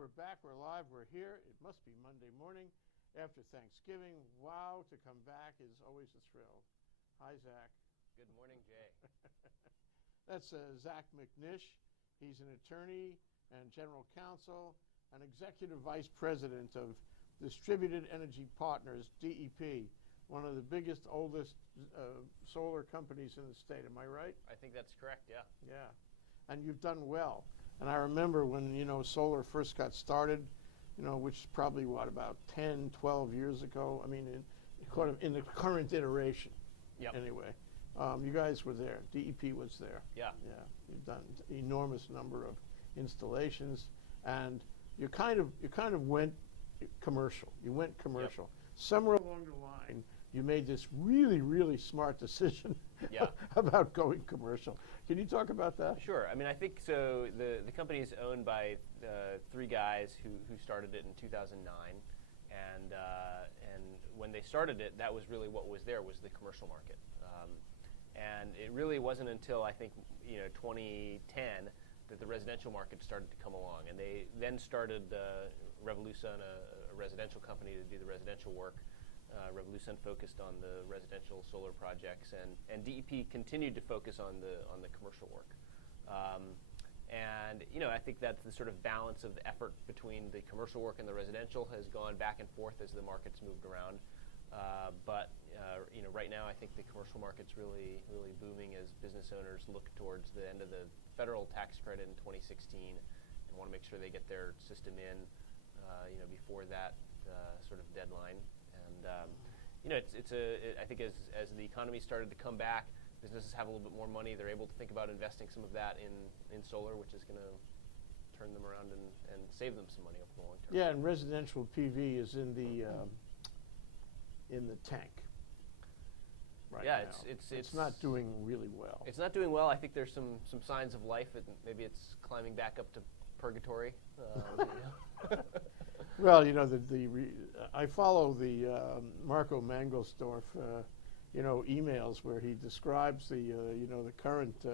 we're back, we're live, we're here. It must be Monday morning after Thanksgiving. Wow, to come back is always a thrill. Hi, Zach. Good morning, Jay. That's Zach McNish. He's an attorney and general counsel and executive vice president of Distributed Energy Partners, DEP, one of the biggest, oldest solar companies in the state. Am I right? I think that's correct, yeah. Yeah. And you've done well. And I remember when, solar first got started, which is probably, about 10, 12 years ago. I mean, in the current iteration, Yep. Anyway. You guys were there. DEP was there. Yeah. Yeah. You've done an enormous number of installations, and you kind of went commercial. You went commercial. Yep. Somewhere along the line, you made this really, really smart decision Yeah. about going commercial. Can you talk about that? Sure. I mean, I think so. The company is owned by three guys who started it in 2009, and when they started it, that was really what was there was the commercial market, and it really wasn't until I think 2010 that the residential market started to come along, and they then started Revolution, a residential company, to do the residential work. Revolution focused on the residential solar projects, and DEP continued to focus on the commercial work. And I think that the sort of balance of the effort between the commercial work and the residential has gone back and forth as the market's moved around. But right now I think the commercial market's really booming as business owners look towards the end of the federal tax credit in 2016 and want to make sure they get their system in before that sort of deadline. And I think as the economy started to come back, businesses have a little bit more money. They're able to think about investing some of that in solar, which is going to turn them around and save them some money over the long term. Yeah, and residential PV is in the tank right yeah, now. It's not doing really well. It's not doing well. I think there's some signs of life. Maybe it's climbing back up to purgatory. Well, I follow the Marco Mangelsdorf, emails where he describes the current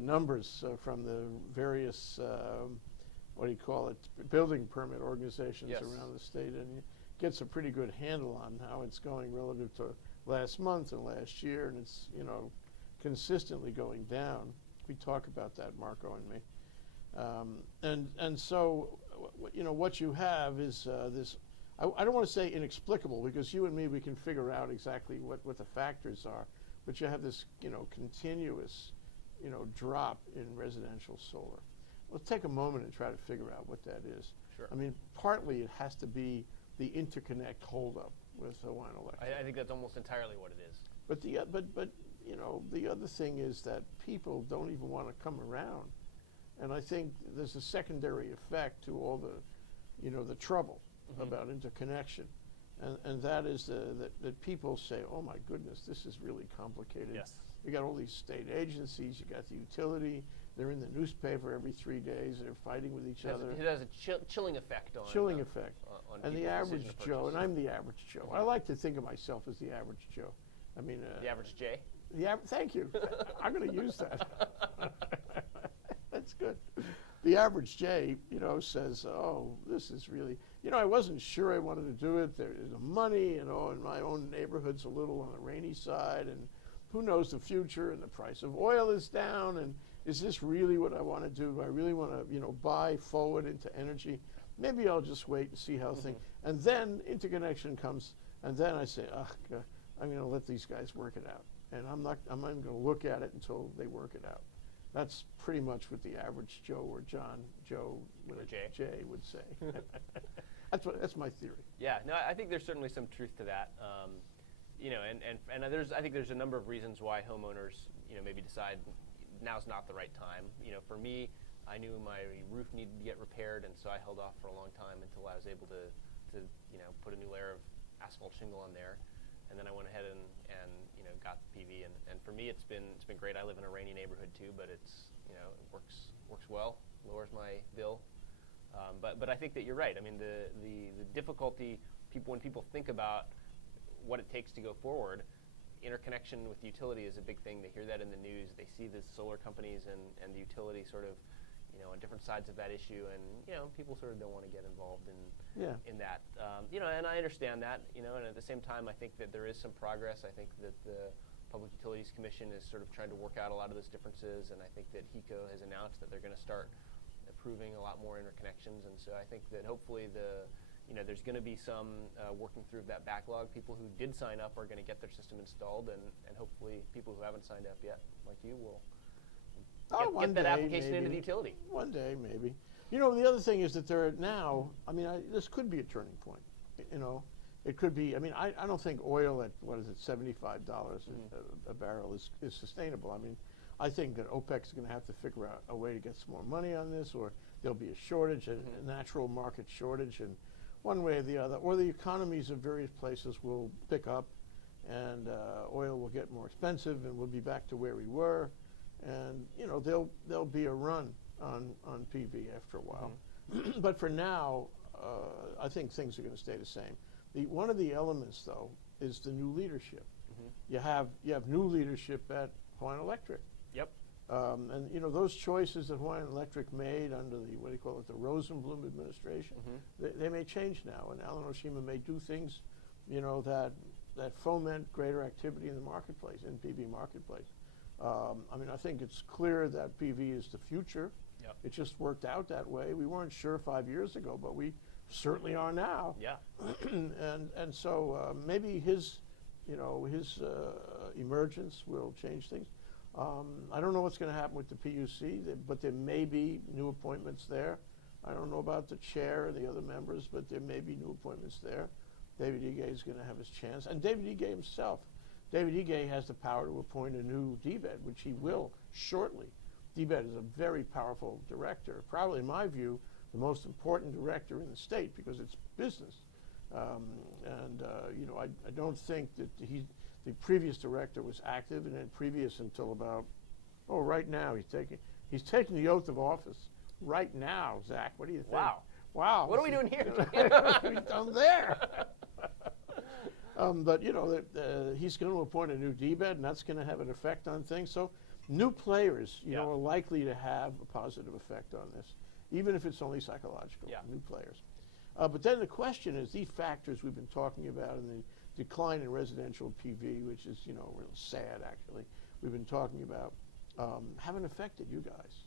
numbers from the various, building permit organizations Yes. around the state, and gets a pretty good handle on how it's going relative to last month and last year, and it's, consistently going down. We talk about that, Marco and me. And so, what you have is this. I don't want to say inexplicable, because you and me, we can figure out exactly what the factors are, but you have this continuous drop in residential solar. Let's take a moment and try to figure out what that is. Sure. I mean, partly it has to be the interconnect holdup with Hawaiian Electric. I think that's almost entirely what it is. But the other thing is that people don't even want to come around. And I think there's a secondary effect to all the trouble about interconnection. And that is that people say, oh my goodness, this is really complicated. Yes. You got all these state agencies, you got the utility, they're in the newspaper every 3 days, they're fighting with each other. It has a chilling effect on And the average decision to Joe, and purchase. I'm the average Joe. I like to think of myself as the average Joe. I mean, The average Jay? thank you. I'm going to use that. That's good. The average Jay, says, oh, this is really, I wasn't sure I wanted to do it. There's the money, and my own neighborhood's a little on the rainy side, and who knows the future, and the price of oil is down, and is this really what I want to do? Do I really want to, buy forward into energy? Maybe I'll just wait and see how things, and then interconnection comes, and then I say, God, I'm going to let these guys work it out. And I'm not going to look at it until they work it out. That's pretty much what the average Joe or Joe Jay would say. That's my theory. Yeah, no, I think there's certainly some truth to that. And I think there's a number of reasons why homeowners, maybe decide now's not the right time. For me, I knew my roof needed to get repaired, and so I held off for a long time until I was able to put a new layer of asphalt shingle on there. And then I went ahead and got the PV, and for me it's been great. I live in a rainy neighborhood too, but it's it works well, lowers my bill. But I think that you're right. I mean, the difficulty when people think about what it takes to go forward, interconnection with the utility is a big thing. They hear that in the news. They see the solar companies and the utility sort of on different sides of that issue, and people sort of don't want to get involved in that. And I understand that. And at the same time, I think that there is some progress. I think that the Public Utilities Commission is sort of trying to work out a lot of those differences, and I think that HECO has announced that they're going to start approving a lot more interconnections, and so I think that hopefully there's going to be some working through that backlog. People who did sign up are going to get their system installed, and hopefully people who haven't signed up yet, like you, will get that application into the utility. One day, maybe. The other thing is that there are now, this could be a turning point. It could be, I don't think oil at, $75 a barrel is sustainable. I think that OPEC is going to have to figure out a way to get some more money on this, or there'll be a shortage, a natural market shortage, and one way or the other, or the economies of various places will pick up, and oil will get more expensive, and we'll be back to where we were, and there'll be a run on PV after a while. But for now, I think things are going to stay the same. One of the elements, though, is the new leadership. You have new leadership at Hawaiian Electric. Yep. And those choices that Hawaiian Electric made under the Rosenblum administration, they may change now, and Alan Oshima may do things, that foment greater activity in the marketplace, in PV marketplace. I think it's clear that PV is the future. Yep. It just worked out that way. We weren't sure 5 years ago, but we certainly are now. Yeah. and so maybe his emergence will change things. I don't know what's going to happen with the PUC, but there may be new appointments there. I don't know about the chair and the other members, but there may be new appointments there. David Ige is going to have his chance. And David Ige himself. David Ige has the power to appoint a new DBED, which he will shortly. DBED is a very powerful director, probably, in my view, the most important director in the state because it's business. I don't think that the previous director was active, and then previous until about, right now he's taking the oath of office right now. Zach, what do you think? Wow. What are we doing here? We've done there. But he's going to appoint a new DBED, and that's going to have an effect on things. So new players, are likely to have a positive effect on this, even if it's only psychological. Yeah. New players. But then the question is, these factors we've been talking about in the decline in residential PV, which is, real sad, actually, we've been talking about, haven't affected you guys,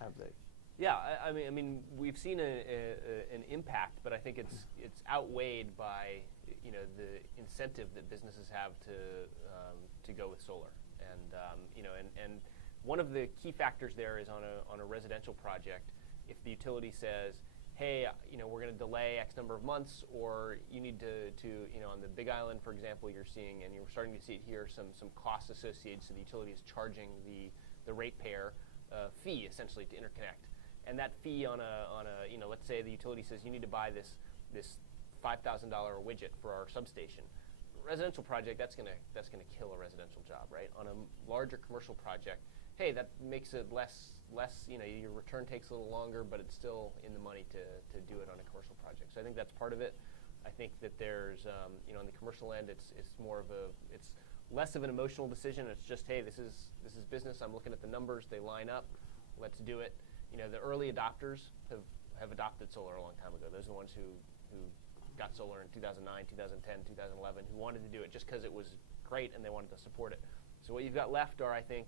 have they? Yeah, I mean, we've seen an impact, but I think it's outweighed by the incentive that businesses have to go with solar, and one of the key factors there is on a residential project, if the utility says, hey, we're going to delay X number of months, or you need to on the Big Island, for example, you're seeing, and you're starting to see it here, some costs associated, so the utility is charging the ratepayer fee essentially to interconnect, and that fee on a let's say the utility says you need to buy this $5,000 widget for our substation. Residential project, that's gonna kill a residential job, right? On a larger commercial project, hey, that makes it less, your return takes a little longer, but it's still in the money to do it on a commercial project. So I think that's part of it. I think that there's, on the commercial end, it's less of an emotional decision. It's just, hey, this is business. I'm looking at the numbers. They line up. Let's do it. The early adopters have adopted solar a long time ago. Those are the ones who got solar in 2009, 2010, 2011, who wanted to do it just because it was great and they wanted to support it. So what you've got left are, I think,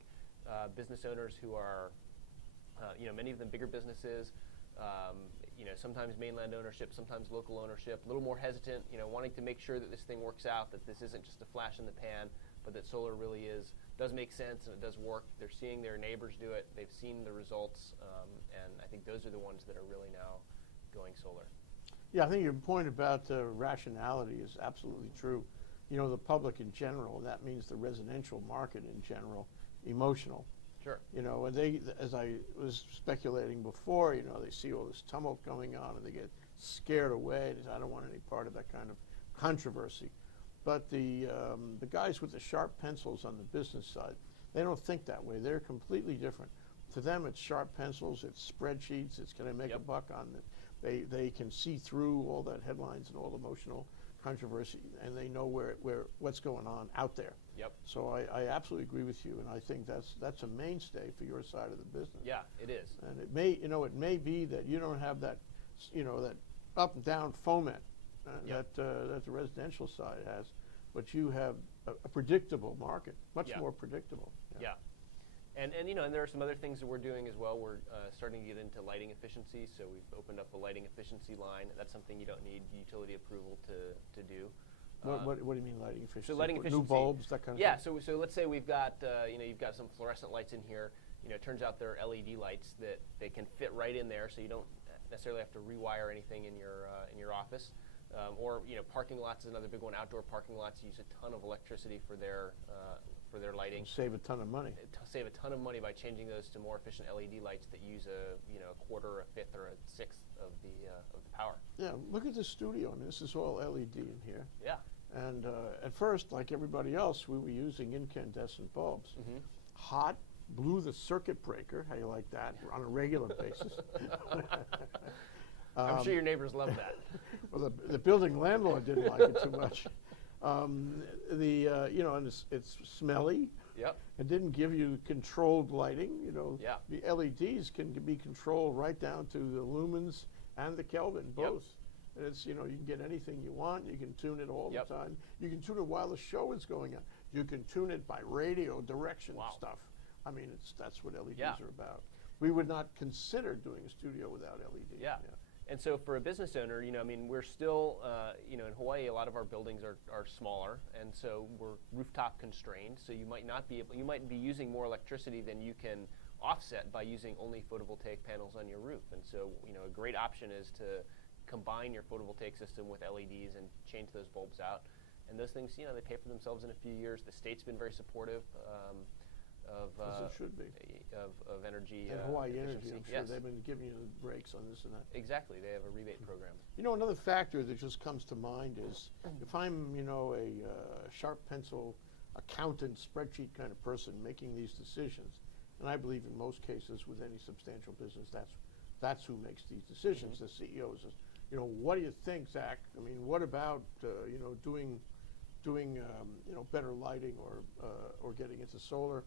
business owners who are, many of them bigger businesses, sometimes mainland ownership, sometimes local ownership, a little more hesitant, wanting to make sure that this thing works out, that this isn't just a flash in the pan, but that solar really does make sense and it does work. They're seeing their neighbors do it. They've seen the results, and I think those are the ones that are really now going solar. Yeah, I think your point about rationality is absolutely true. The public in general, and that means the residential market in general, emotional. Sure. And they, as I was speculating before, they see all this tumult going on and they get scared away. They say, I don't want any part of that kind of controversy. But the guys with the sharp pencils on the business side, they don't think that way. They're completely different. To them, it's sharp pencils, it's spreadsheets, it's can I make a buck on it. They can see through all that headlines and all the emotional controversy, and they know what's going on out there. Yep. So I absolutely agree with you, and I think that's a mainstay for your side of the business. Yeah, it is. And it may be that you don't have that, that up and down foment Yep. that the residential side has, but you have a predictable market, much Yeah. more predictable. Yeah. And there are some other things that we're doing as well. We're starting to get into lighting efficiency, so we've opened up a lighting efficiency line. That's something you don't need utility approval to do. What do you mean lighting efficiency? So lighting efficiency. New bulbs, that kind of yeah, thing? so let's say we've got you've got some fluorescent lights in here. It turns out they're LED lights that they can fit right in there, so you don't necessarily have to rewire anything in your office. Or parking lots is another big one. Outdoor parking lots use a ton of electricity for their lighting. Save a ton of money. Save a ton of money by changing those to more efficient LED lights that use a quarter, or a fifth, or a sixth of the power. Yeah, look at the studio. I mean, this is all LED in here. Yeah. And at first, like everybody else, we were using incandescent bulbs. Mm-hmm. Hot, blew the circuit breaker. How you like that? On a regular basis. I'm sure your neighbors love that. Well, the building landlord didn't like it too much. And it's smelly. Yep. It didn't give you controlled lighting. Yeah. The LEDs can be controlled right down to the lumens and the Kelvin, both. Yep. And it's, you can get anything you want. You can tune it all Yep. the time. You can tune it while the show is going on. You can tune it by radio direction Wow. stuff. I mean, that's what LEDs Yeah. are about. We would not consider doing a studio without LEDs. Yeah. And so for a business owner, we're still, in Hawaii, a lot of our buildings are smaller, and so we're rooftop constrained. So you might be using more electricity than you can offset by using only photovoltaic panels on your roof. And so, a great option is to combine your photovoltaic system with LEDs and change those bulbs out. And those things, they pay for themselves in a few years. The state's been very supportive As it should be. of energy And Hawaii Energy, efficiency. I'm sure Yes. they've been giving you breaks on this and that. Exactly. They have a rebate program. Another factor that just comes to mind is if I'm, a sharp pencil accountant, spreadsheet kind of person making these decisions, and I believe in most cases with any substantial business, that's who makes these decisions. Mm-hmm. The CEO says, what do you think, Zach? I mean, what about, doing better lighting or getting into solar?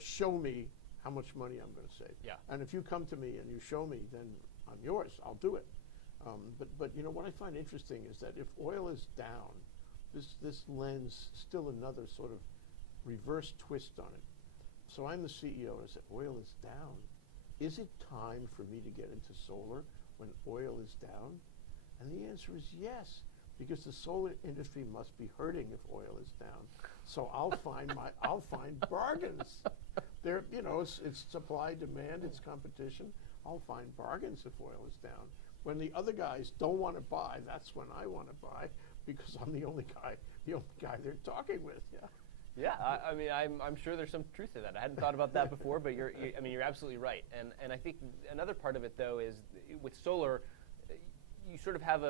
Show me how much money I'm going to save. Yeah. And if you come to me and you show me, then I'm yours. I'll do it. But what I find interesting is that if oil is down, this lends still another sort of reverse twist on it. So I'm the CEO and I said, oil is down. Is it time for me to get into solar when oil is down? And the answer is yes, because the solar industry must be hurting if oil is down. So I'll find bargains. There, it's supply, demand, it's competition. I'll find bargains if oil is down. When the other guys don't want to buy, that's when I want to buy, because I'm the only guy they're talking with. Yeah. Yeah, I'm sure there's some truth to that. I hadn't thought about that before, but you're absolutely right. And I think another part of it though is with solar, you sort of have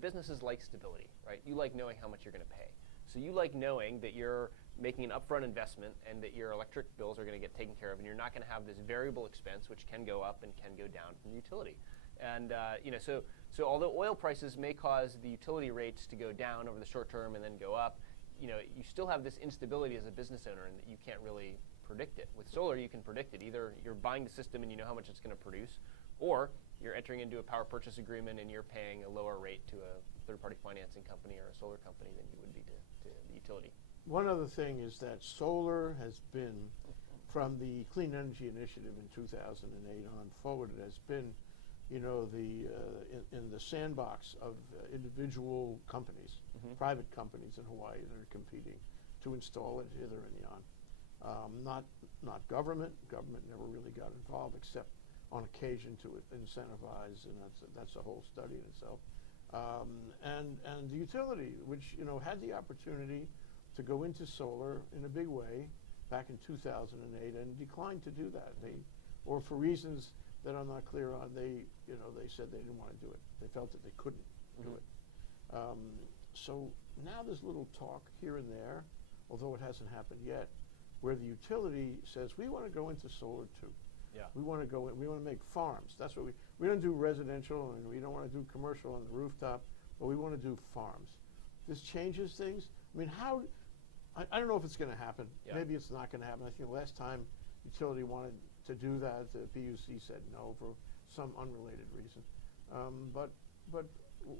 businesses like stability, right? You like knowing how much you're going to pay. So you like knowing that you're making an upfront investment and that your electric bills are going to get taken care of, and you're not going to have this variable expense which can go up and can go down from utility. And so although oil prices may cause the utility rates to go down over the short term and then go up, you still have this instability as a business owner, and that you can't really predict it. With solar, you can predict it. Either you're buying the system and you know how much it's going to produce, or you're entering into a power purchase agreement and you're paying a lower rate to a third-party financing company or a solar company than you would be to the utility. One other thing is that solar has been, from the Clean Energy Initiative in 2008 on forward, it has been, in the sandbox of individual companies, private companies in Hawaii that are competing to install it hither and yon. Not government. Government never really got involved except on occasion to incentivize, and that's a whole study in itself. And the utility, which had the opportunity to go into solar in a big way back in 2008 and declined to do that. Or for reasons that I'm not clear on, they said they didn't want to do it. They felt that they couldn't do it. So now there's little talk here and there, although it hasn't happened yet, where the utility says we want to go into solar too. Yeah. We want to go in, we want to make farms. That's what we don't do residential, and we don't want to do commercial on the rooftop, but we want to do farms. This changes things. I mean, I don't know if it's going to happen. Yeah. Maybe it's not going to happen. I think the last time utility wanted to do that, the PUC said no for some unrelated reason. But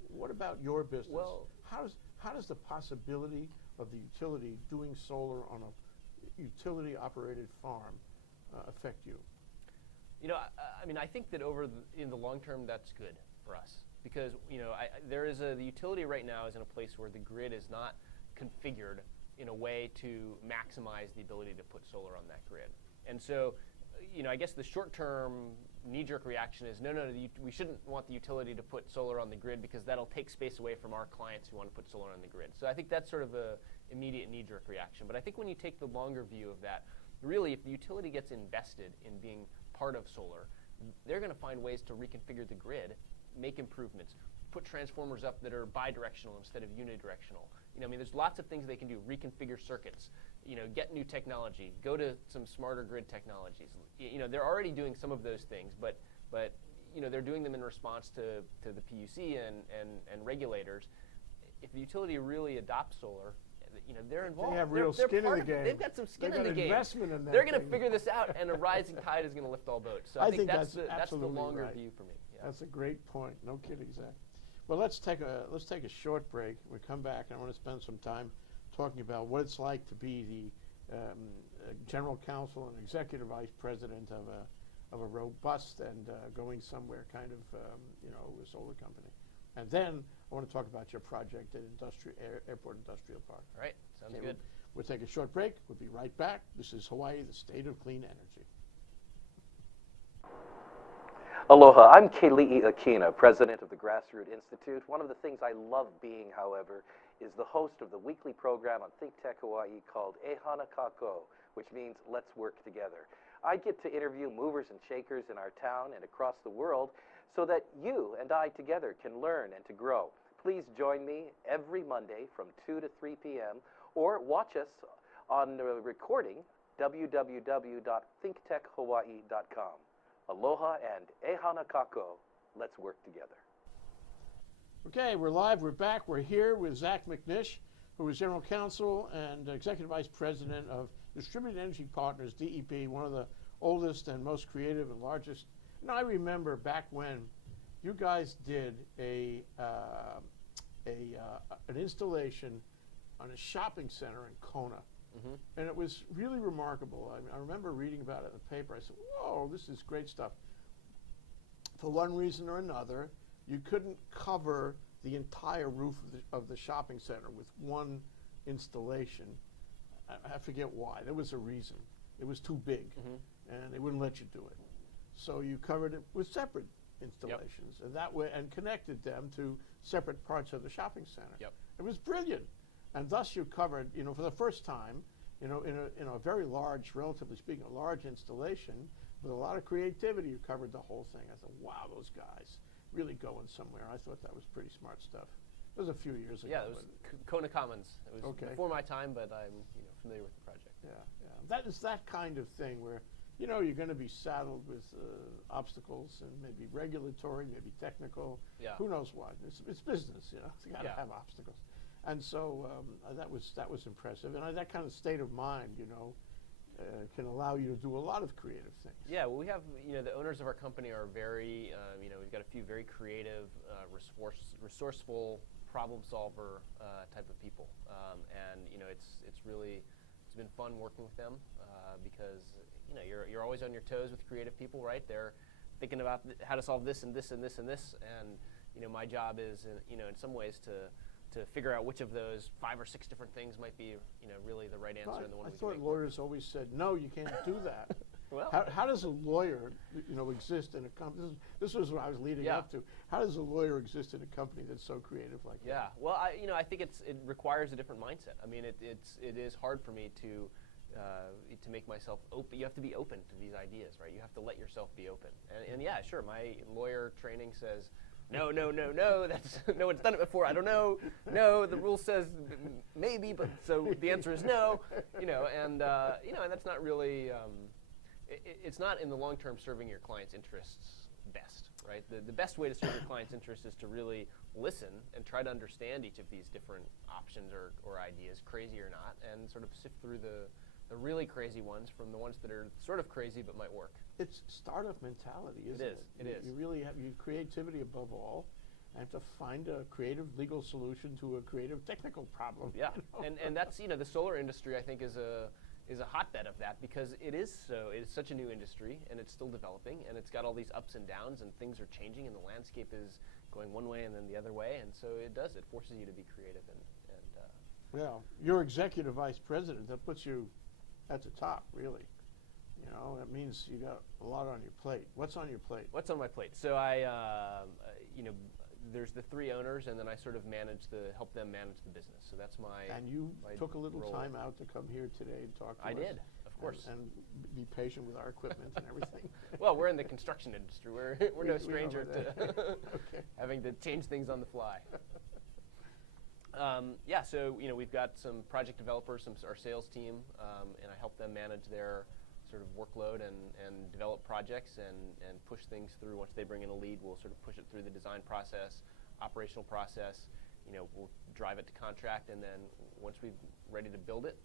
what about your business? Well, how does the possibility of the utility doing solar on a utility operated farm affect you? You know, I mean, I think that in the long term, that's good for us because the utility right now is in a place where the grid is not configured in a way to maximize the ability to put solar on that grid. And so, I guess the short-term knee-jerk reaction is, no, we shouldn't want the utility to put solar on the grid because that'll take space away from our clients who want to put solar on the grid. So I think that's sort of a immediate knee-jerk reaction. But I think when you take the longer view of that, really, if the utility gets invested in being part of solar, they're going to find ways to reconfigure the grid, make improvements, put transformers up that are bidirectional instead of unidirectional. There's lots of things they can do. Reconfigure circuits, get new technology, go to some smarter grid technologies. They're already doing some of those things, but they're doing them in response to the PUC and regulators. If the utility really adopts solar, they're involved. They have real skin in the game. They've got some skin in the game. Investment in that. They're going to figure this out, and a rising tide is going to lift all boats. So I think that's the longer right. view for me. Yeah. That's a great point. No kidding, Zach. Well, let's take a short break. When we come back, and I want to spend some time talking about what it's like to be the general counsel and executive vice president of a robust and going somewhere kind of solar company. And then I want to talk about your project at Airport Industrial Park. All right, sounds good. We'll take a short break. We'll be right back. This is Hawaii, the state of clean energy. Aloha, I'm Keli'i Akina, president of the Grassroot Institute. One of the things I love being, however, is the host of the weekly program on ThinkTech Hawaii called Ehana Kako, which means let's work together. I get to interview movers and shakers in our town and across the world so that you and I together can learn and to grow. Please join me every Monday from 2 to 3 p.m. or watch us on the recording, www.thinktechhawaii.com. Aloha and Ehana Kako. Let's work together. Okay, we're live. We're back. We're here with Zach McNish, who is General Counsel and Executive Vice President of Distributed Energy Partners, DEP, one of the oldest and most creative and largest. I remember back when you guys did an installation on a shopping center in Kona. Mm-hmm. And it was really remarkable. I remember reading about it in the paper. I said, whoa, this is great stuff. For one reason or another, you couldn't cover the entire roof of the shopping center with one installation. I forget why. There was a reason. It was too big, and they wouldn't let you do it. So you covered it with separate installations, and that way, and connected them to separate parts of the shopping center. Yep. It was brilliant. And thus you covered, for the first time, in a very large, relatively speaking, a large installation with a lot of creativity, you covered the whole thing. I thought, wow, those guys really going somewhere. I thought that was pretty smart stuff. It was a few years ago. Yeah, it was Kona Commons. It was okay. Before my time, but I'm familiar with the project. Yeah. That is that kind of thing where you're going to be saddled with obstacles and maybe regulatory, maybe technical. Yeah. Who knows what? It's business. You got to have obstacles. And so that was impressive, and that kind of state of mind, can allow you to do a lot of creative things. Yeah, well, we have, the owners of our company are very, we've got a few very creative, resourceful, problem solver type of people, and it's been fun working with them because you're always on your toes with creative people, right? They're thinking about how to solve this and this and this and this, and my job is, in some ways to figure out which of those 5 or 6 different things might be, really the right answer and the one we can make. I thought lawyers always said, no, you can't do that. Well, how does a lawyer, exist in a company? This was what I was leading up to. How does a lawyer exist in a company that's so creative like that? Yeah, well, I think it requires a different mindset. I mean, it is hard for me to make myself open. You have to be open to these ideas, right? You have to let yourself be open. And yeah, sure, my lawyer training says, no, that's no one's done it before. I don't know. No, the rule says maybe, but so the answer is no. And that's not really. It's not in the long term serving your client's interests best, right? The best way to serve your client's interest is to really listen and try to understand each of these different options or ideas, crazy or not, and sort of sift through the really crazy ones from the ones that are sort of crazy but might work. It's startup mentality, isn't it? It is. You really have creativity above all, and to find a creative legal solution to a creative technical problem. Yeah, you know? and that's, the solar industry, I think, is a hotbed of that, because it's such a new industry, and it's still developing, and it's got all these ups and downs, and things are changing, and the landscape is going one way and then the other way, and so it forces you to be creative and Well, you're executive vice president. That puts you at the top, really. That means you got a lot on your plate. What's on your plate? What's on my plate? So I, there's the 3 owners, and then I sort of help them manage the business. So that's my. And you my took a little role. time out to come here today and talk to us. I did, of course. And be patient with our equipment and everything. Well, we're in the construction industry. We're no We stranger know that. to Okay. having to change things on the fly. Yeah, so we've got some project developers, our sales team, and I help them manage their sort of workload and develop projects and push things through. Once they bring in a lead, we'll sort of push it through the design process, operational process. We'll drive it to contract, and then once we're ready to build it,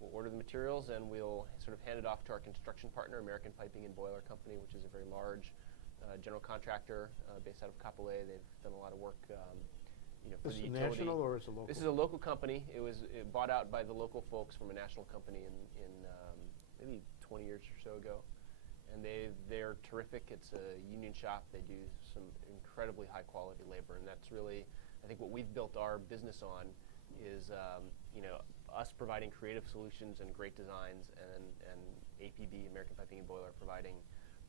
we'll order the materials, and we'll sort of hand it off to our construction partner, American Piping and Boiler Company, which is a very large general contractor based out of Kapolei. They've done a lot of work. For Is the it utility. national or is it local? This is a local company. It was bought out by the local folks from a national company in maybe 20 years or so ago, and they're terrific. It's a union shop. They do some incredibly high quality labor, and that's really, I think, what we've built our business on is us providing creative solutions and great designs, and APB, American Piping and Boiler, providing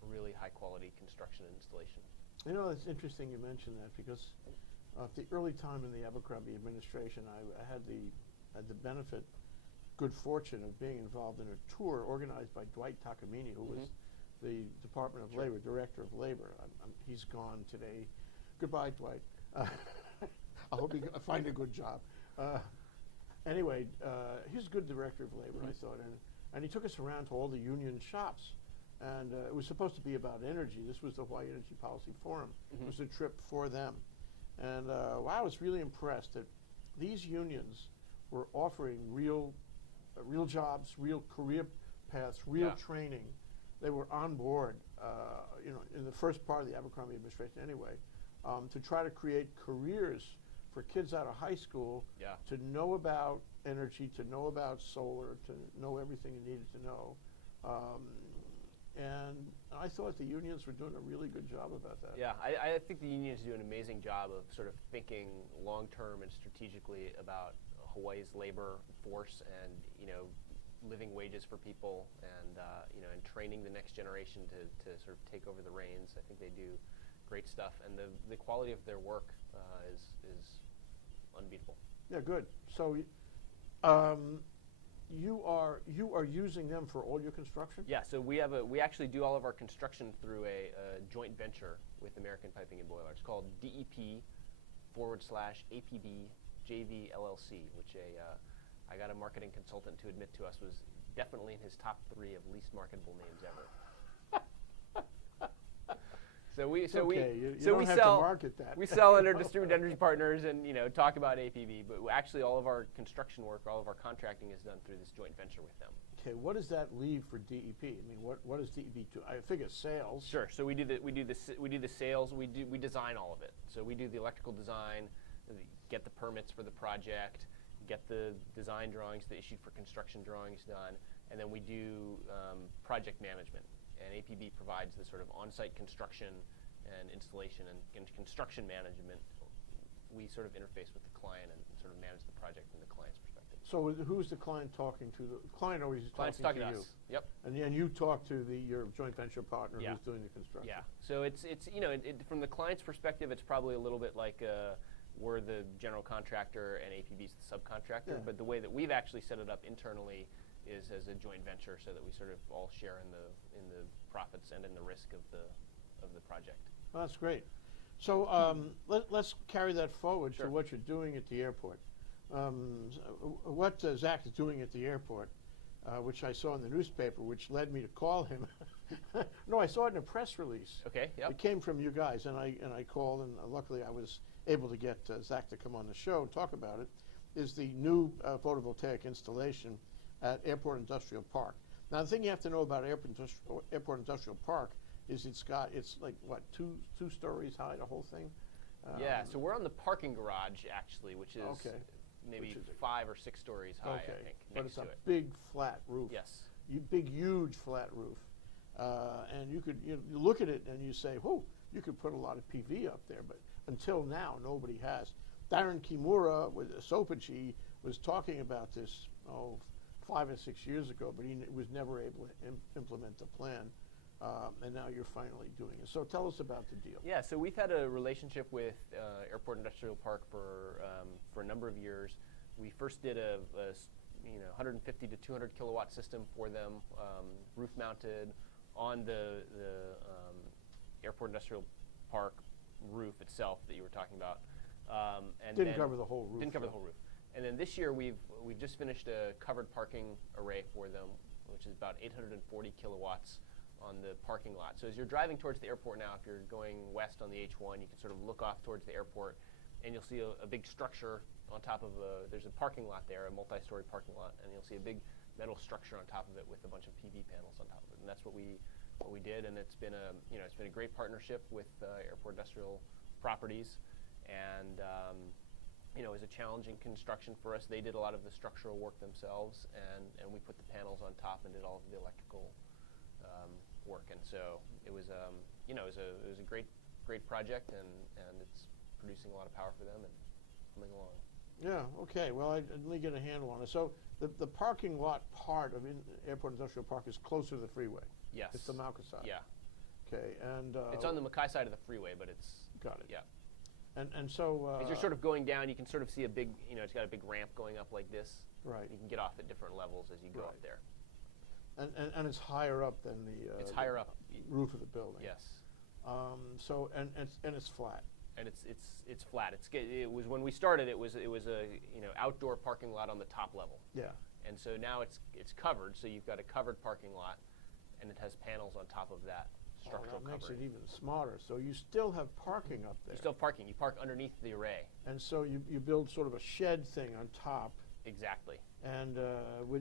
really high quality construction and installation. It's interesting you mention that, because at the early time in the Abercrombie administration, I had the benefit, good fortune of being involved in a tour organized by Dwight Takamine, who was the Department of Labor, Director of Labor. He's gone today. Goodbye, Dwight. I hope you find a good job. Anyway, he's a good Director of Labor, I thought, and he took us around to all the union shops. And it was supposed to be about energy. This was the Hawaii Energy Policy Forum. It was a trip for them. And wow, I was really impressed that these unions were offering real jobs, real career paths, real training. They were on board, in the first part of the Abercrombie administration anyway, to try to create careers for kids out of high school to know about energy, to know about solar, to know everything you needed to know. And I thought the unions were doing a really good job about that. Yeah, I think the unions do an amazing job of sort of thinking long-term and strategically about Hawaii's labor force and, living wages for people and, and training the next generation to sort of take over the reins. I think they do great stuff, and the quality of their work is unbeatable. Yeah, good. So you are using them for all your construction? Yeah, so we actually do all of our construction through a joint venture with American Piping and Boiler. It's called DEP/APB JV LLC, which I got a marketing consultant to admit to us was definitely in his top 3 of least marketable names ever. We don't have sell, to market that. We sell under distributed energy partners and talk about APB, but actually all of our construction work, all of our contracting is done through this joint venture with them. Okay, what does that leave for DEP? I mean, what does DEP do? I figure sales. Sure. So we do the sales. We design all of it. So we do the electrical design, get the permits for the project, get the design drawings, the issued for construction drawings done, and then we do project management. And APB provides the sort of on-site construction and installation and construction management. We sort of interface with the client and sort of manage the project from the client's perspective. So who's the client talking to? The client always is Client's talking to us. Yep. And then you talk to your joint venture partner who's doing the construction. Yeah. So it's from the client's perspective, it's probably a little bit like we're the general contractor and APB's the subcontractor. Yeah. But the way that we've actually set it up internally is as a joint venture, so that we sort of all share in the profits and in the risk of the project. Well, that's great. So let's carry that forward to what you're doing at the airport. What Zach is doing at the airport, which I saw in the newspaper, which led me to call him, No, I saw it in a press release. Okay, yep. It came from you guys, and I called, and luckily I was able to get Zach to come on the show and talk about it. Is the new photovoltaic installation at Airport Industrial Park. Now, the thing you have to know about Airport Industrial Park is it's like, what, two stories high, the whole thing? Yeah, so we're on the parking garage, actually, which is Okay. maybe Which is 5 or 6 stories high, Okay, I think, but next it's to a it. big flat roof. Yes. Big, huge flat roof. And you look at it and you say, whoa, you could put a lot of PV up there, but until now, nobody has. Darren Kimura with Sopachi was talking about this, 5 or 6 years ago, but he was never able to implement the plan. And now you're finally doing it. So tell us about the deal. Yeah, so we've had a relationship with Airport Industrial Park for a number of years. We first did a 150 to 200 kilowatt system for them, roof mounted on the Airport Industrial Park roof itself that you were talking about. And Didn't cover the whole roof. Didn't cover the whole roof. And then this year we've just finished a covered parking array for them, which is about 840 kilowatts on the parking lot. So as you're driving towards the airport now, if you're going west on the H1, you can sort of look off towards the airport, and you'll see a big structure on top of there's a parking lot there, a multi-story parking lot, and you'll see a big metal structure on top of it with a bunch of PV panels on top of it. And that's what we did, and it's been a great partnership with Airport Industrial Properties, and it was a challenging construction for us. They did a lot of the structural work themselves, and we put the panels on top and did all of the electrical work. And so it was a great project, and it's producing a lot of power for them and coming along. Yeah, okay. Well, let me get a handle on it. So the parking lot part of Airport Industrial Park is closer to the freeway. Yes. It's the Mauka side. Yeah. Okay, and it's on the Mackay side of the freeway, but it's got it. Yeah. And so as you're sort of going down, you can sort of see a big, it's got a big ramp going up like this. Right. You can get off at different levels as you go up there. And it's higher up than the it's higher up roof of the building. Yes. So it's flat. And it's flat. It was when we started. It was a outdoor parking lot on the top level. Yeah. And so now it's covered. So you've got a covered parking lot, and it has panels on top of that structural that makes covering. it even smarter. So you still have parking up there. You still have parking. You park underneath the array. And so you build sort of a shed thing on top. Exactly. And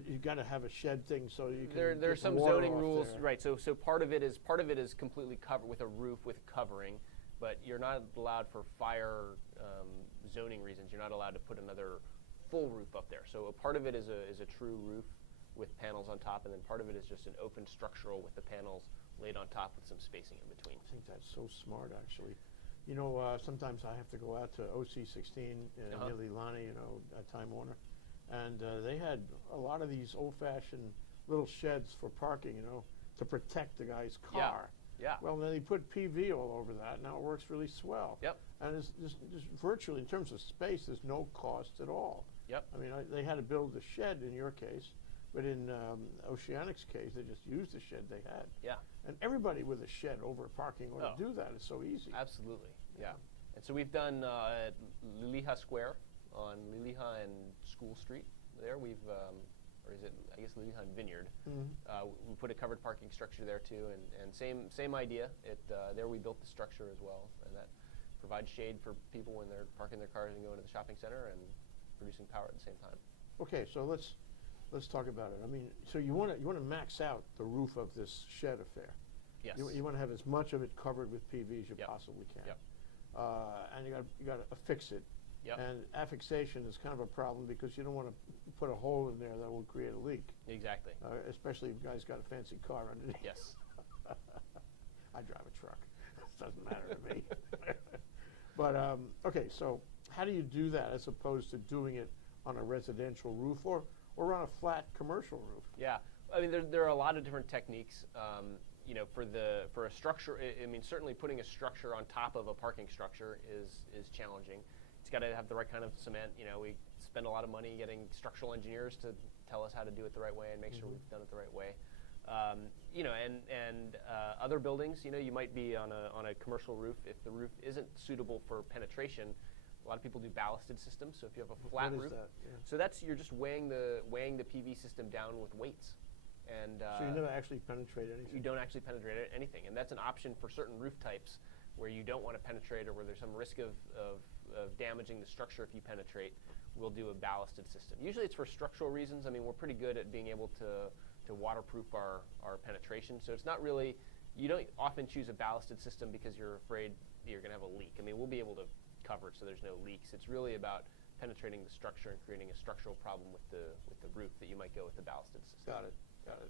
you've got to have a shed thing so you can. There's get some water zoning off rules, there. right? So part of it is completely covered with a roof with covering, but you're not allowed for fire zoning reasons. You're not allowed to put another full roof up there. So a part of it is a true roof with panels on top, and then part of it is just an open structural with the panels laid on top with some spacing in between. I think that's so smart, actually. Sometimes I have to go out to OC16 near Lilani, at Time Warner, and they had a lot of these old-fashioned little sheds for parking, to protect the guy's car. Yeah. Well, then they put PV all over that. Now it works really swell. Yep. And it's just virtually, in terms of space, there's no cost at all. Yep. I mean, they had to build the shed in your case, but in Oceanic's case, they just used the shed they had. Yeah. And everybody with a shed over a parking lot do that. It's so easy. Absolutely. Yeah. And so we've done at Liliha Square on Liliha and School Street. There we've, or is it, I guess, Liliha and Vineyard. We put a covered parking structure there too, and same idea. There we built the structure as well, and that provides shade for people when they're parking their cars and going to the shopping center and producing power at the same time. Okay, so let's talk about it. I mean, so you want to max out the roof of this shed affair. Yes. You want to have as much of it covered with PV as you possibly can. Yep. And you got to affix it. Yep. And affixation is kind of a problem because you don't want to put a hole in there that will create a leak. Exactly. Especially if the guy's got a fancy car underneath. Yes. I drive a truck. It doesn't matter to me. But okay, so how do you do that as opposed to doing it on a residential roof or on a flat commercial roof? Yeah, I mean there are a lot of different techniques. For a structure, I mean certainly putting a structure on top of a parking structure is challenging. It's got to have the right kind of cement. We spend a lot of money getting structural engineers to tell us how to do it the right way and make sure we've done it the right way. Other buildings, you might be on a commercial roof. If the roof isn't suitable for penetration, a lot of people do ballasted systems. So if you have a flat roof, that? Yeah. so you're just weighing the PV system down with weights, And so you never actually penetrate anything? you don't actually penetrate anything. And that's an option for certain roof types where you don't want to penetrate or where there's some risk of damaging the structure if you penetrate. We'll do a ballasted system. Usually it's for structural reasons. I mean, we're pretty good at being able to waterproof our penetration. So it's not really, you don't often choose a ballasted system because you're afraid you're going to have a leak. I mean, we'll be able to cover it so there's no leaks. It's really about penetrating the structure and creating a structural problem with the roof that you might go with the ballasted system. Got it.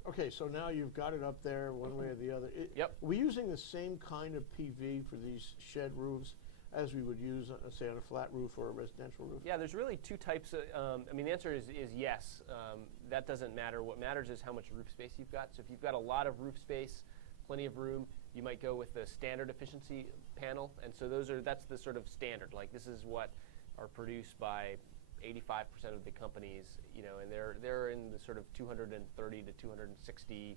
Okay, so now you've got it up there one way or the other. Yep. Are we using the same kind of PV for these shed roofs as we would use, say, on a flat roof or a residential roof? Yeah, there's really two types. I mean, the answer is yes. That doesn't matter. What matters is how much roof space you've got. So if you've got a lot of roof space, plenty of room, you might go with the standard efficiency panel. And so that's the sort of standard. Like, this is what are produced by 85% of the companies, you know, and they're in the sort of 230 to 260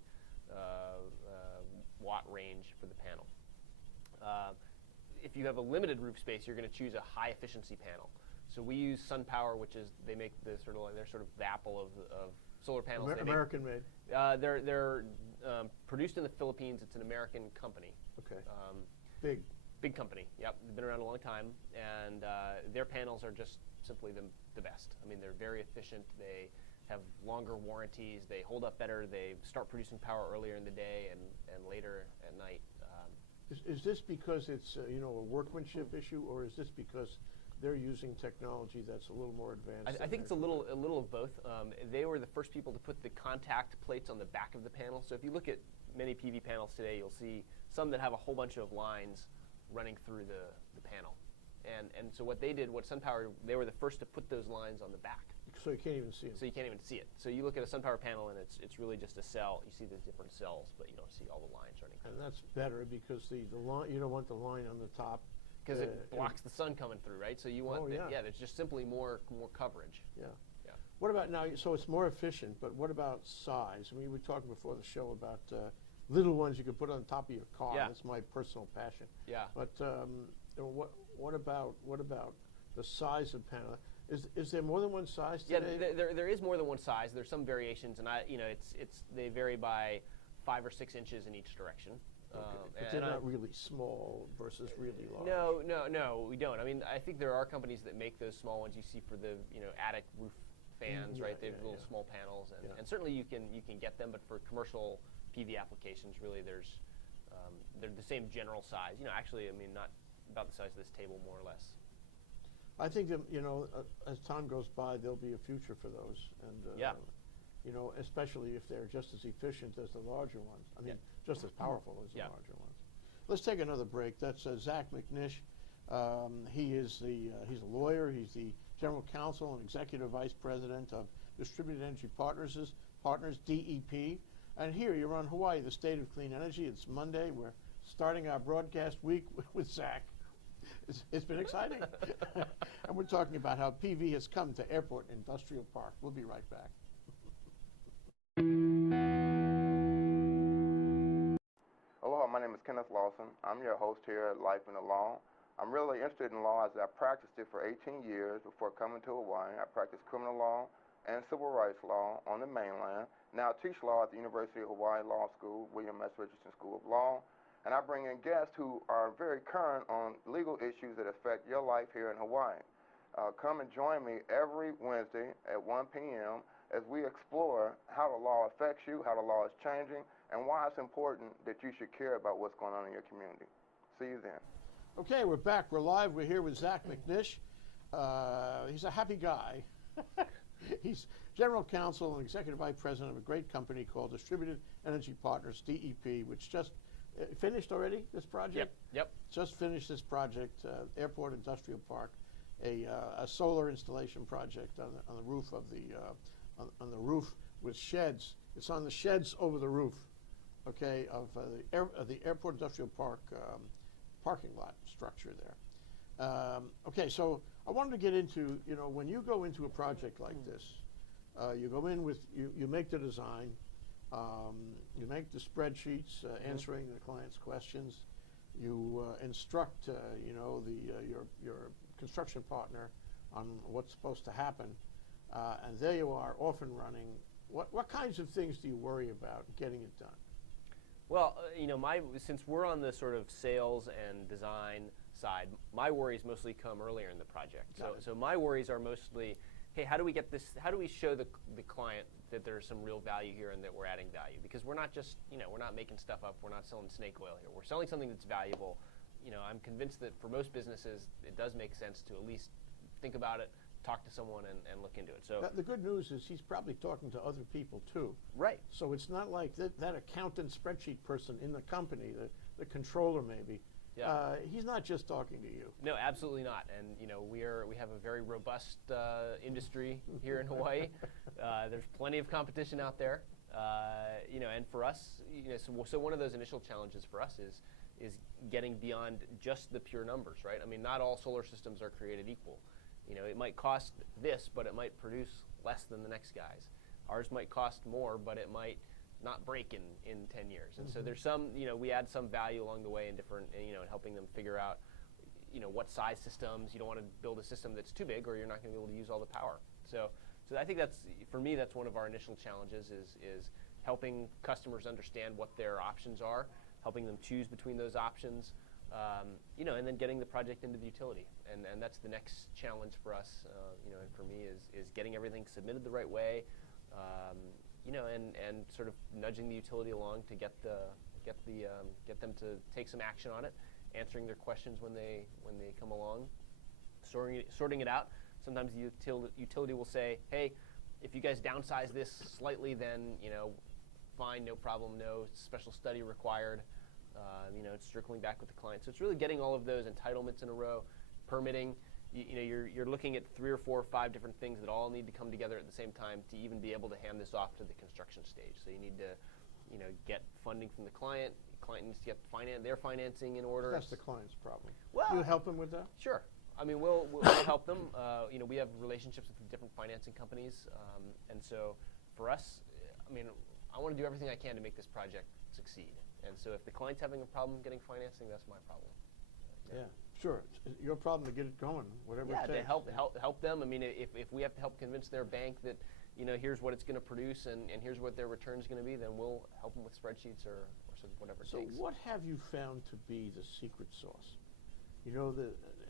watt range for the panel. If you have a limited roof space, you're going to choose a high efficiency panel. So we use SunPower, which is they're sort of the Apple of solar panels. American made. They're produced in the Philippines. It's an American company. Okay. Big company. Yep, they've been around a long time, and their panels are just simply the best. I mean, they're very efficient. They have longer warranties. They hold up better. They start producing power earlier in the day and later at night. Is this because it's a workmanship issue, or is this because they're using technology that's a little more advanced? I think it's a little of both. They were the first people to put the contact plates on the back of the panel. So if you look at many PV panels today, you'll see some that have a whole bunch of lines running through the panel. And so what they did, SunPower, they were the first to put those lines on the back. So you can't even see them. So you can't even see it. So you look at a SunPower panel, and it's really just a cell. You see the different cells, but you don't see all the lines running through. And that's better because the line, you don't want the line on the top. Because it blocks the sun coming through, right? So you want, there's just simply more coverage. Yeah. Yeah. What about now, so it's more efficient, but what about size? I mean, we were talking before the show about little ones you could put on top of your car. Yeah. That's my personal passion. Yeah. But what about the size of panel? Is there more than one size today? Yeah, there is more than one size. There's some variations, and they vary by 5 or 6 inches in each direction. Okay. But they're not really small versus really large. No, we don't. I mean, I think there are companies that make those small ones you see for the attic roof fans, right? They have little small panels, and certainly you can get them, but for commercial PV applications, really they're the same general size. Actually, I mean, not about the size of this table, more or less. I think that as time goes by, there'll be a future for those, and especially if they're just as efficient as the larger ones. I mean, just as powerful as the larger ones. Let's take another break. That's Zach McNish. He's a lawyer. He's the general counsel and executive vice president of Distributed Energy Partners, DEP. And here you're on Hawaii, the state of clean energy. It's Monday. We're starting our broadcast week with Zach. It's been exciting. And we're talking about how PV has come to Airport Industrial Park. We'll be right back. Aloha, my name is Kenneth Lawson. I'm your host here at Life in the Law. I'm really interested in law as I practiced it for 18 years before coming to Hawaii. I practiced criminal law and civil rights law on the mainland. Now I teach law at the University of Hawaii Law School, William S. Richardson School of Law. And I bring in guests who are very current on legal issues that affect your life here in Hawaii. Come and join me every Wednesday at 1 p.m. as we explore how the law affects you, how the law is changing, and why it's important that you should care about what's going on in your community. See you then. Okay, we're back. We're live. We're here with Zach McNish. He's a happy guy. He's general counsel and executive vice president of a great company called Distributed Energy Partners, DEP, which just finished already, this project? Yep. Just finished this project, Airport Industrial Park, a solar installation project on the roof of on the roof with sheds. It's on the sheds over the roof, okay, of the Airport Industrial Park parking lot structure there. Okay, so I wanted to get into, when you go into a project like this, you go in with, you make the design, you make the spreadsheets answering the client's questions. You instruct, your construction partner on what's supposed to happen, and there you are, off and running, What kinds of things do you worry about getting it done? Well, since we're on the sort of sales and design side, my worries mostly come earlier in the project. So my worries are mostly, hey, how do we get this? How do we show the client that there's some real value here and that we're adding value? Because we're not just, we're not making stuff up. We're not selling snake oil here. We're selling something that's valuable. I'm convinced that for most businesses, it does make sense to at least think about it, talk to someone, and look into it. So The good news is he's probably talking to other people too. right. So it's not like that accountant spreadsheet person in the company, the controller maybe. Yeah. He's not just talking to you. No, absolutely not. And we have a very robust industry here in Hawaii. There's plenty of competition out there. And for us, so one of those initial challenges for us is getting beyond just the pure numbers, right? I mean, not all solar systems are created equal. It might cost this, but it might produce less than the next guy's. Ours might cost more, but it might not break in 10 years. And so there's some, we add some value along the way in different, in helping them figure out, what size systems. You don't want to build a system that's too big or you're not going to be able to use all the power. So I think for me, that's one of our initial challenges is helping customers understand what their options are, helping them choose between those options, and then getting the project into the utility. And that's the next challenge for us, and for me is getting everything submitted the right way, and sort of nudging the utility along to get them to take some action on it, answering their questions when they come along, sorting it out. Sometimes the utility will say, hey, if you guys downsize this slightly, then fine, no problem, no special study required. It's circling back with the client. So it's really getting all of those entitlements in a row, permitting. You're looking at 3 or 4 or 5 different things that all need to come together at the same time to even be able to hand this off to the construction stage. So you need to, get funding from the client. The client needs to get their financing in order. That's the client's problem. Well, Do you help him with that? Sure. I mean, we'll help them. We have relationships with different financing companies, and so for us, I mean, I want to do everything I can to make this project succeed. And so if the client's having a problem getting financing, that's my problem. Yeah, sure. It's your problem to get it going, whatever it takes. To help them. I mean, if we have to help convince their bank that, here's what it's going to produce and here's what their return is going to be, then we'll help them with spreadsheets or sort of whatever it takes. So what have you found to be the secret sauce? And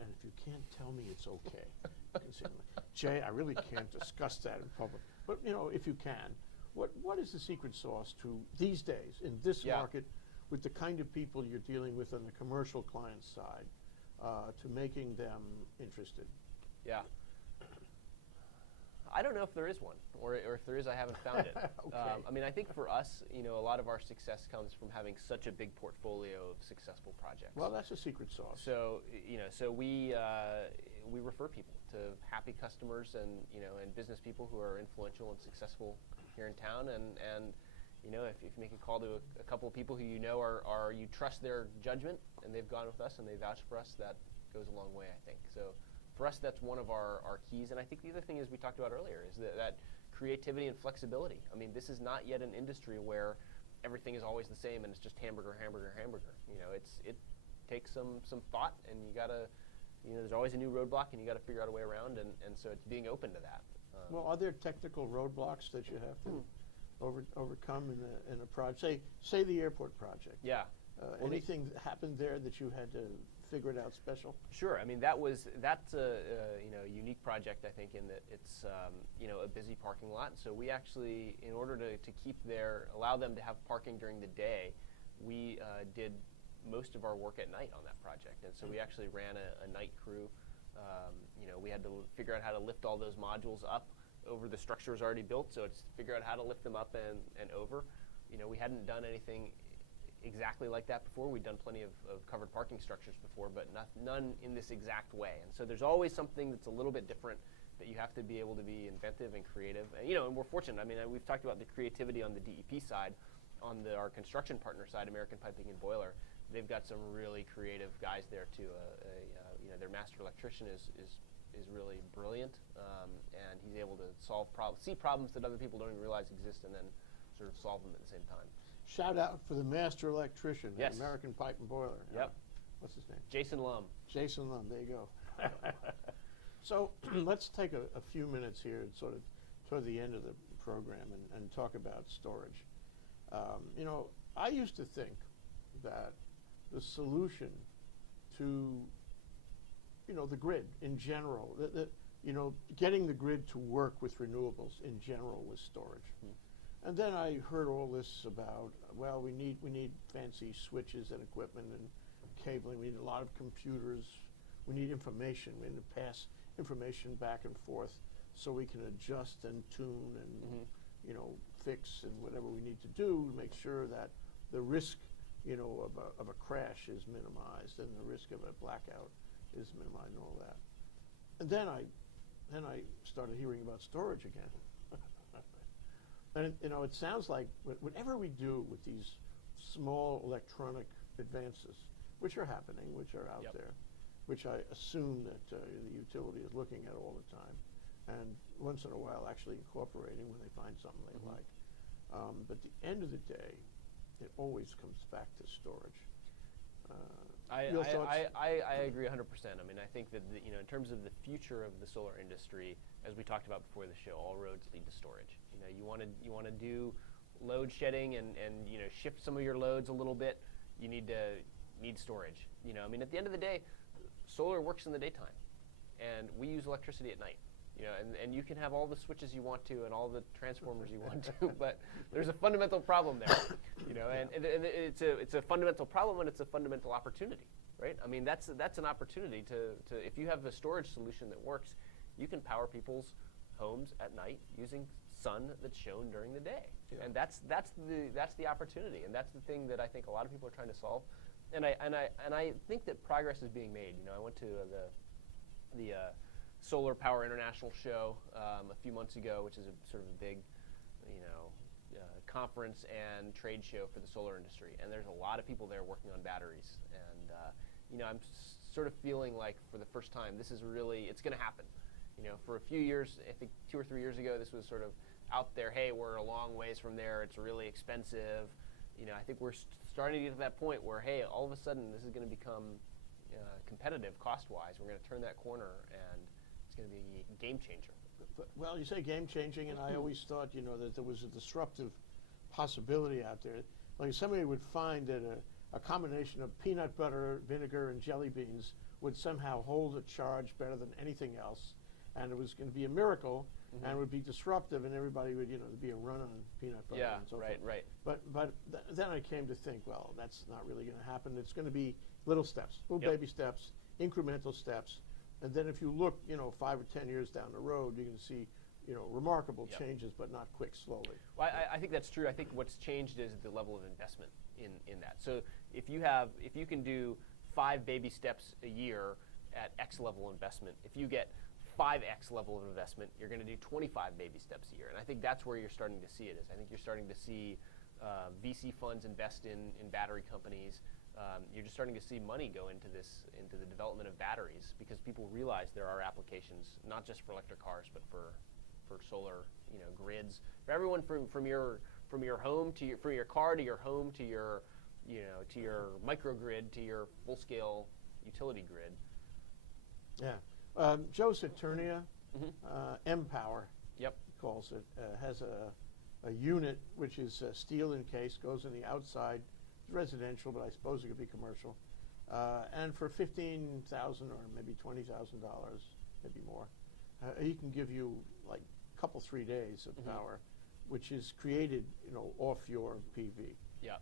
if you can't tell me, it's okay. You can say, Jay, I really can't discuss that in public. But, if you can, what is the secret sauce to, these days, in this market, with the kind of people you're dealing with on the commercial client side, to making them interested? Yeah. I don't know if there is one, or if there is, I haven't found it. Okay. I mean, I think for us, a lot of our success comes from having such a big portfolio of successful projects. Well, that's a secret sauce. So, so we refer people to happy customers and business people who are influential and successful here in town, and if you make a call to a couple of people who you trust their judgment, and they've gone with us and they vouch for us, that goes a long way, I think. So for us, that's one of our keys. And I think the other thing, as we talked about earlier, is that creativity and flexibility. I mean, this is not yet an industry where everything is always the same and it's just hamburger, hamburger, hamburger. It takes some thought, and you gotta, there's always a new roadblock, and you got to figure out a way around, and so it's being open to that. Well, are there technical roadblocks that you have to overcome in a project? Say the airport project. Yeah. Anything happened there that you had to figure it out special? Sure. I mean, that's a unique project, I think, in that it's a busy parking lot. So we actually, in order to allow them to have parking during the day, we did most of our work at night on that project, and so we actually ran a night crew. We had to figure out how to lift all those modules up over the structure was already built, so it's figure out how to lift them up and over. We hadn't done anything exactly like that before. We'd done plenty of covered parking structures before, but none in this exact way. And so there's always something that's a little bit different that you have to be able to be inventive and creative. And, and we're fortunate. I mean, we've talked about the creativity on the DEP side. On our construction partner side, American Piping and Boiler, they've got some really creative guys there too. Their master electrician is really brilliant, and he's able to see problems that other people don't even realize exist, and then sort of solve them at the same time. Shout out for the master electrician at Yes. American Pipe and Boiler. Yep. What's his name? Jason Lum. Jason Lum, there you go. So let's take a few minutes here, sort of toward the end of the program and talk about storage. You know, I used to think that the solution to, you know, the grid in general, you know, getting the grid to work with renewables in general was storage. And then I heard all this about, well, we need fancy switches and equipment and cabling. We need a lot of computers. We need information. We need to pass information back and forth so we can adjust and tune and you know, fix and whatever we need to do to make sure that the risk, you know, of a crash is minimized and the risk of a blackout is minimized and all that. And then I started hearing about storage again. And you know, it sounds like whatever we do with these small electronic advances, which are happening, which are out there, which I assume that the utility is looking at all the time, and once in a while actually incorporating when they find something they like. But at the end of the day, it always comes back to storage. I agree 100%. I mean, I think that you know, in terms of the future of the solar industry, as we talked about before the show, all roads lead to storage. You know, you want to do load shedding and you know, shift some of your loads a little bit. You need storage. You know, I mean, at the end of the day, solar works in the daytime, and we use electricity at night. You know, and you can have all the switches you want to and all the transformers you want to, but there's a fundamental problem there. You know, and it's a fundamental problem, and it's a fundamental opportunity, right? I mean, that's an opportunity to if you have a storage solution that works, you can power people's homes at night using sun that's shown during the day, and that's the opportunity, and that's the thing that I think a lot of people are trying to solve, and I think that progress is being made. You know, I went to the Solar Power International show a few months ago, which is a sort of a big, you know, conference and trade show for the solar industry. And there's a lot of people there working on batteries. And you know, I'm sort of feeling like for the first time, this is really, it's going to happen. You know, for a few years, I think 2 or 3 years ago, this was sort of out there. Hey, we're a long ways from there. It's really expensive. You know, I think we're starting to get to that point where, hey, all of a sudden, this is going to become competitive cost-wise. We're going to turn that corner, and it's going to be a game changer. Well, you say game changing, and I always thought, you know, that there was a disruptive possibility out there. Like somebody would find that a combination of peanut butter, vinegar, and jelly beans would somehow hold a charge better than anything else, and it was going to be a miracle, and it would be disruptive, and everybody would, you know, there'd be a run on peanut butter and so forth. Right. But then I came to think, well, that's not really going to happen. It's going to be little steps, little baby steps, incremental steps. And then if you look, you know, 5 or 10 years down the road, you're going to see, you know, remarkable changes, but not quick, slowly. Well, I think that's true. I think what's changed is the level of investment in that. So if you can do 5 baby steps a year at X level investment, if you get 5X level of investment, you're going to do 25 baby steps a year. And I think that's where you're starting to see it. I think you're starting to see VC funds invest in battery companies. You're just starting to see money go into the development of batteries, because people realize there are applications not just for electric cars, but for solar, you know, grids, for everyone from your home to your car to your home to your, you know, to your microgrid to your full scale utility grid. Yeah, Joe Saturnia, M-Power, calls it, has a unit which is steel encased, goes on the outside. Residential, but I suppose it could be commercial, and for $15,000 or maybe $20,000, maybe more, he can give you like a couple 3 days of power, which is created, you know, off your PV. Yeah.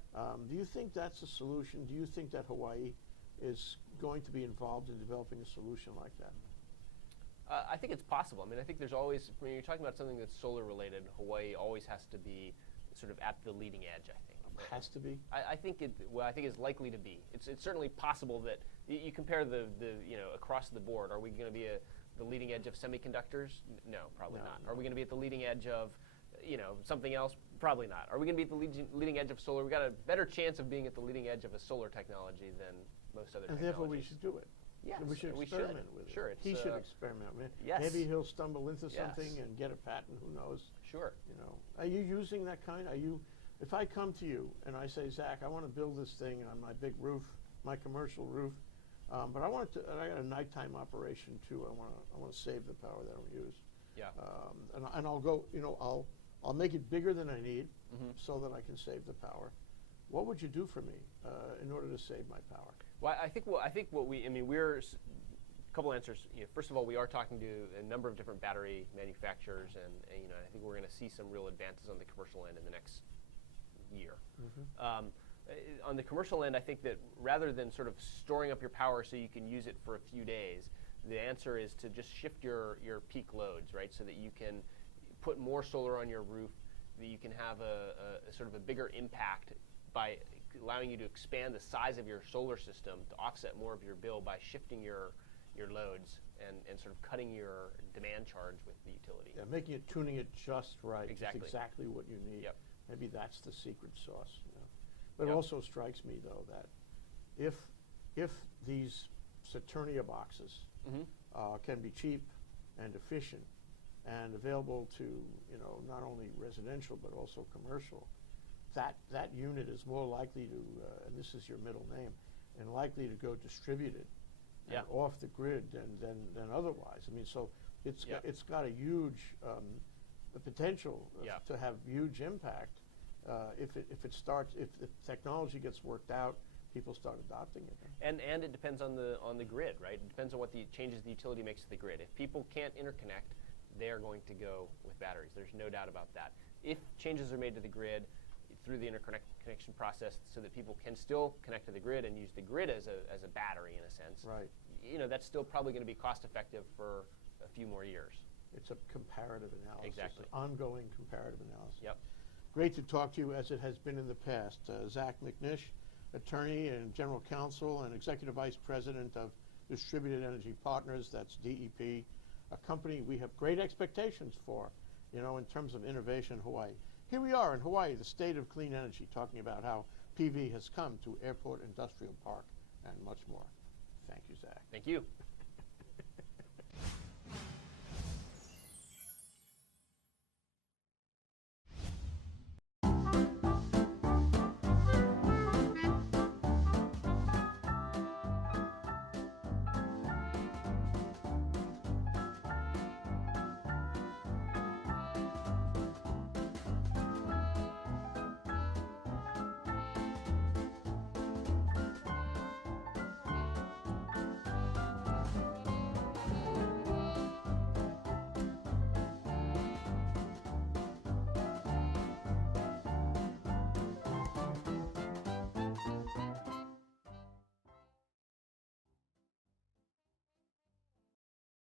Do you think that's a solution? Do you think that Hawaii is going to be involved in developing a solution like that? I think it's possible. I mean, I think there's always, when you're talking about something that's solar related, Hawaii always has to be sort of at the leading edge, I think. Has to be? I think it's likely to be. It's certainly possible that you compare the you know, across the board. Are we going to be the leading edge of semiconductors? No, probably not. Are we going to be at the leading edge of, you know, something else? Probably not. Are we going to be at the leading edge of solar? We've got a better chance of being at the leading edge of a solar technology than most other technologies. And therefore we should do it. Yes, we should experiment with it. Sure, he should experiment with it. Yes. Maybe he'll stumble into something and get a patent. Who knows? Sure. You know, are you using that kind? Are you? If I come to you and I say, Zach, I want to build this thing on my big roof, my commercial roof, but I want to. I got a nighttime operation too. I want to save the power that I don't use. Yeah. And I'll go. You know, I'll make it bigger than I need so that I can save the power. What would you do for me in order to save my power? Well, I think what we, I mean, we're a couple answers. You know, first of all, we are talking to a number of different battery manufacturers, and you know, I think we're going to see some real advances on the commercial end in the next year. On the commercial end, I think that rather than sort of storing up your power so you can use it for a few days, the answer is to just shift your peak loads, right? So that you can put more solar on your roof, that you can have a sort of a bigger impact by allowing you to expand the size of your solar system to offset more of your bill by shifting your loads and sort of cutting your demand charge with the utility. Yeah, making it, tuning it just right. Exactly. Just exactly what you need. Yep. Maybe that's the secret sauce. You know? But Yep. it also strikes me, though, that if these Saturnia boxes can be cheap and efficient and available to, you know, not only residential but also commercial, that unit is more likely to, and this is your middle name, and likely to go distributed and off the grid than otherwise. I mean, so it's got a huge the potential to have huge impact if the technology gets worked out, people start adopting it. And it depends on the grid, right? It depends on what the changes the utility makes to the grid. If people can't interconnect, they are going to go with batteries. There's no doubt about that. If changes are made to the grid through the interconnection process so that people can still connect to the grid and use the grid as a battery in a sense, right? You know, that's still probably going to be cost effective for a few more years. It's a comparative analysis. Exactly. An ongoing comparative analysis. Yep. Great to talk to you as it has been in the past. Zach McNish, attorney and general counsel and executive vice president of Distributed Energy Partners, that's DEP, a company we have great expectations for, you know, in terms of innovation in Hawaii. Here we are in Hawaii, the state of clean energy, talking about how PV has come to Airport Industrial Park and much more. Thank you, Zach. Thank you.